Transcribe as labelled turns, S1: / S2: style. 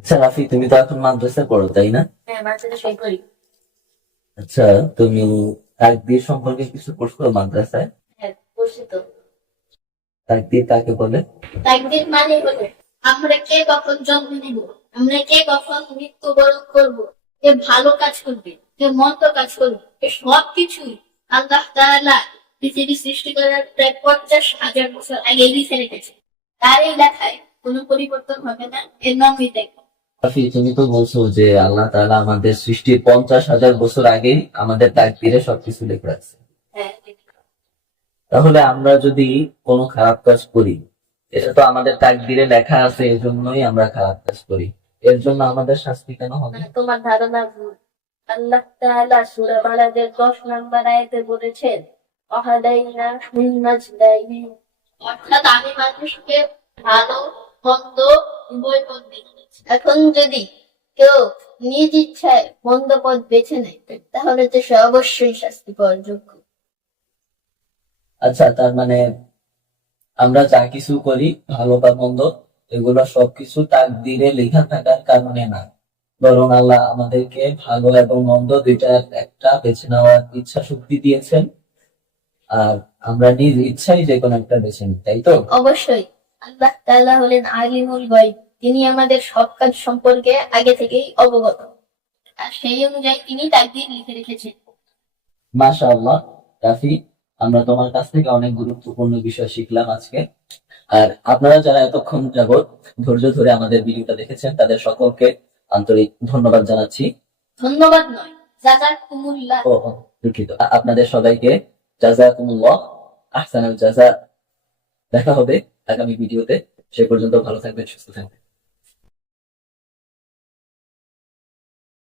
S1: আচ্ছা রাফি তুমি তো এখন মাদ্রাসায় পড়ো তাই না?
S2: হ্যাঁ
S1: আচ্ছা তুমি সম্পর্কে কিছু পড়ছো মাদ্রাসায়?
S2: হ্যাঁ
S1: বলে?
S2: মানে হলো আমরা কে কখন জন্ম নিব? আমরা কে কখন মৃত্যুবরণ করব? কে ভালো কাজ করবে? কে মন্দ কাজ করবে? সব কিছুই আল্লাহ তাআলা পৃথিবী সৃষ্টি করার প্রায় পঞ্চাশ হাজার বছর আগে লিখে রেখেছে। তার এই লেখায় কোনো পরিবর্তন হবে না এর নামই দেখো।
S1: রাফি তুমি তো বলছো যে আল্লাহ তাআলা আমাদের সৃষ্টির পঞ্চাশ হাজার বছর আগেই আমাদের তাকদিরে সবকিছু লিখে রাখছে।
S2: হ্যাঁ।
S1: তাহলে আমরা যদি কোনো খারাপ কাজ করি এটা তো আমাদের তাকদিরে লেখা আছে এর জন্যই আমরা খারাপ কাজ করি। এর জন্য আমাদের শাস্তি কেন হবে?
S2: মানে তোমার ধারণা ভুল। আল্লাহ তাআলা সূরা বালাদের 10 নম্বর আয়াতে বলেছেন অহাদাইনা হুন্নাজদাইনি অর্থাৎ আমি মানুষকে ভালো মন্দ উভয় পথ এখন যদি কেউ নিজ ইচ্ছায় মন্দ পথ বেছে নেয় তাহলে তো সে অবশ্যই শাস্তি পাওয়ার যোগ্য।
S1: আচ্ছা তার মানে আমরা যা কিছু করি ভালো বা মন্দ এগুলো সবকিছু তাকদিরে লেখা থাকার কারণে না। বরং আল্লাহ আমাদেরকে ভালো এবং মন্দ দুইটার একটা বেছে নেওয়ার ইচ্ছা শক্তি দিয়েছেন। আর আমরা নিজ ইচ্ছাই যে কোনো একটা বেছে নিই তাই তো?
S2: অবশ্যই। আল্লাহ তাআলা হলেন আলিমুল গায়ব। তিনি আমাদের সব কাজ সম্পর্কে আগে থেকেই অবগত। আর সেই অনুযায়ী তিনি তাকদীর লিখে রেখেছেন।
S1: মাশা আল্লাহ রাফি আমরা তোমার কাছ থেকে অনেক গুরুত্বপূর্ণ বিষয় শিখলাম আজকে। আর আপনারা যারা এতক্ষণ যাবত ধৈর্য ধরে আমাদের ভিডিওটা দেখেছেন তাদের সকলকে আন্তরিক ধন্যবাদ জানাচ্ছি।
S2: ধন্যবাদ নয় জাযাকুমুল্লাহ।
S1: ও দুঃখিত। আপনাদের সবাইকে জাজাকুমুল্লাহ আহসানুল জাজা দেখা হবে আগামী ভিডিওতে। সে পর্যন্ত ভালো থাকবেন সুস্থ থাকবেন।